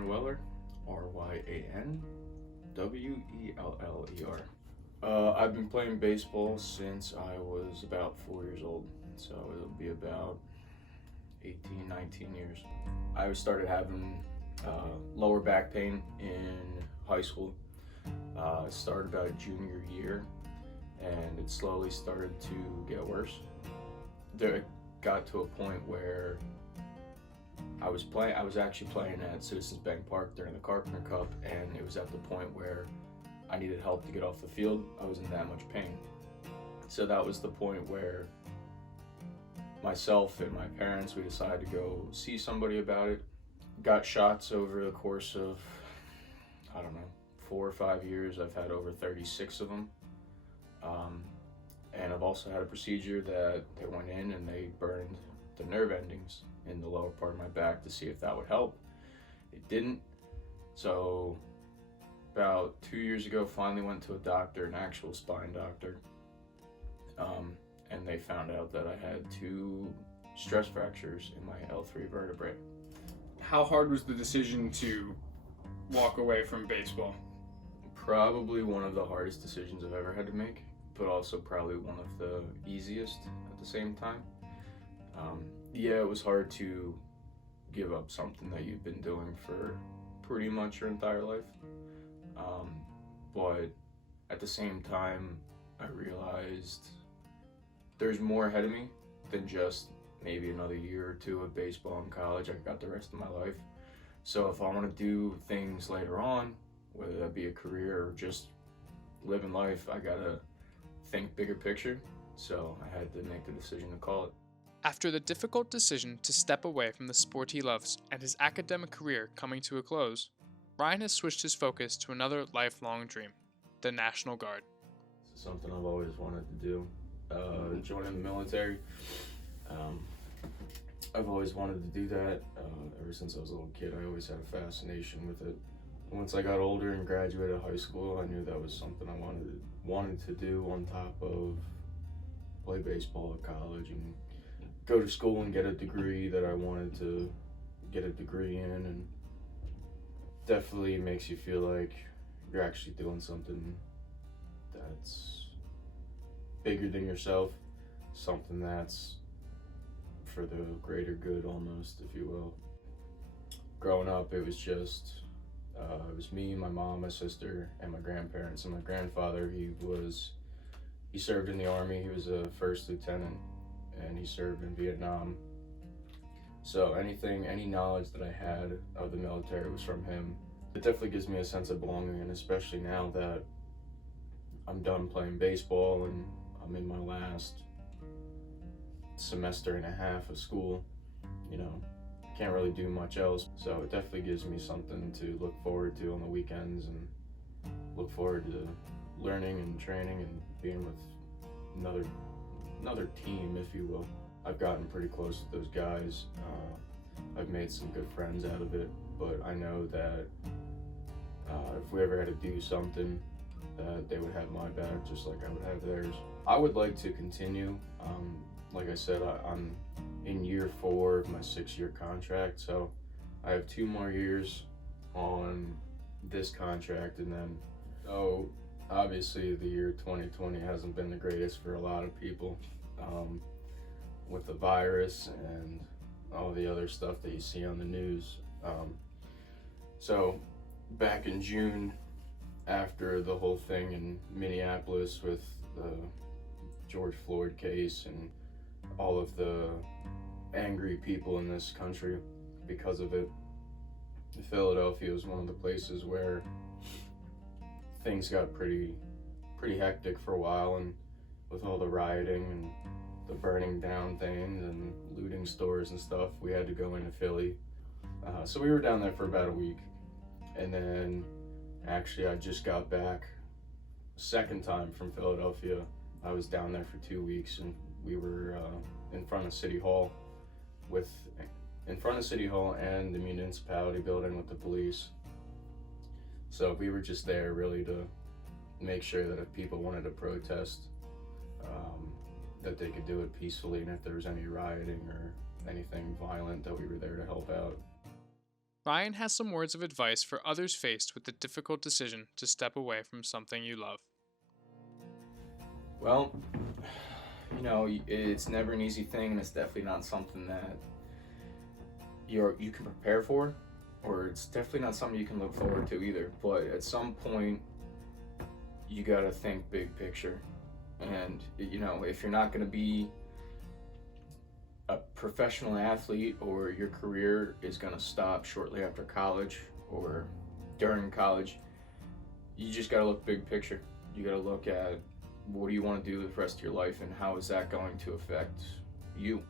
Ryan Weller, Ryanweller. I've been playing baseball since I was about 4 years old, so it'll be about 18, 19 years. I started having lower back pain in high school. It started about junior year, and it slowly started to get worse. It got to a point where I was actually playing at Citizens Bank Park during the Carpenter Cup, and it was at the point where I needed help to get off the field. I was in that much pain. So that was the point where myself and my parents, we decided to go see somebody about it. Got shots over the course of, 4 or 5 years. I've had over 36 of them. And I've also had a procedure that they went in and they burned the nerve endings in the lower part of my back to see if that would help. It didn't. So about 2 years ago, finally went to a doctor, an actual spine doctor. And they found out that I had 2 stress fractures in my L3 vertebrae. How hard was the decision to walk away from baseball? Probably one of the hardest decisions I've ever had to make, but also probably one of the easiest at the same time. It was hard to give up something that you've been doing for pretty much your entire life. But at the same time, I realized there's more ahead of me than just maybe another year or 2 of baseball in college. I got the rest of my life. So if I want to do things later on, whether that be a career or just living life, I gotta think bigger picture. So I had to make the decision to call it. After the difficult decision to step away from the sport he loves and his academic career coming to a close, Ryan has switched his focus to another lifelong dream, the National Guard. It's something I've always wanted to do, joining the military. I've always wanted to do that. Ever since I was a little kid, I always had a fascination with it. Once I got older and graduated high school, I knew that was something I wanted to do on top of play baseball at college and go to school and get a degree that I wanted to get a degree in, and definitely makes you feel like you're actually doing something that's bigger than yourself, something that's for the greater good almost, if you will. Growing up, it was just it was me, my mom, my sister, and my grandparents. And my grandfather, he served in the Army. He was a first lieutenant, and he served in Vietnam. So any knowledge that I had of the military was from him. It definitely gives me a sense of belonging, and especially now that I'm done playing baseball and I'm in my last semester and a half of school, can't really do much else. So it definitely gives me something to look forward to on the weekends and look forward to learning and training and being with another team, if you will. I've gotten pretty close with those guys. I've made some good friends out of it, but I know that if we ever had to do something, that they would have my back just like I would have theirs. I would like to continue. Like I said, I'm in year 4 of my 6-year contract, so I have 2 more years on this contract, and then obviously the year 2020 hasn't been the greatest for a lot of people, with the virus and all the other stuff that you see on the news. So back in June, after the whole thing in Minneapolis with the George Floyd case and all of the angry people in this country because of it, Philadelphia was one of the places where things got pretty hectic for a while, and with all the rioting and the burning down things and looting stores and stuff, we had to go into Philly. So we were down there for about a week, and then actually I just got back second time from Philadelphia. I was down there for 2 weeks, and we were in front of City Hall and the municipality building with the police. So we were just there really to make sure that if people wanted to protest, that they could do it peacefully, and if there was any rioting or anything violent, that we were there to help out. Ryan has some words of advice for others faced with the difficult decision to step away from something you love. Well, it's never an easy thing, and it's definitely not something that you can prepare for, or it's definitely not something you can look forward to either. But at some point, you gotta think big picture, and if you're not gonna be a professional athlete, or your career is gonna stop shortly after college or during college, you just gotta look big picture. You gotta look at what do you want to do with the rest of your life, and how is that going to affect you.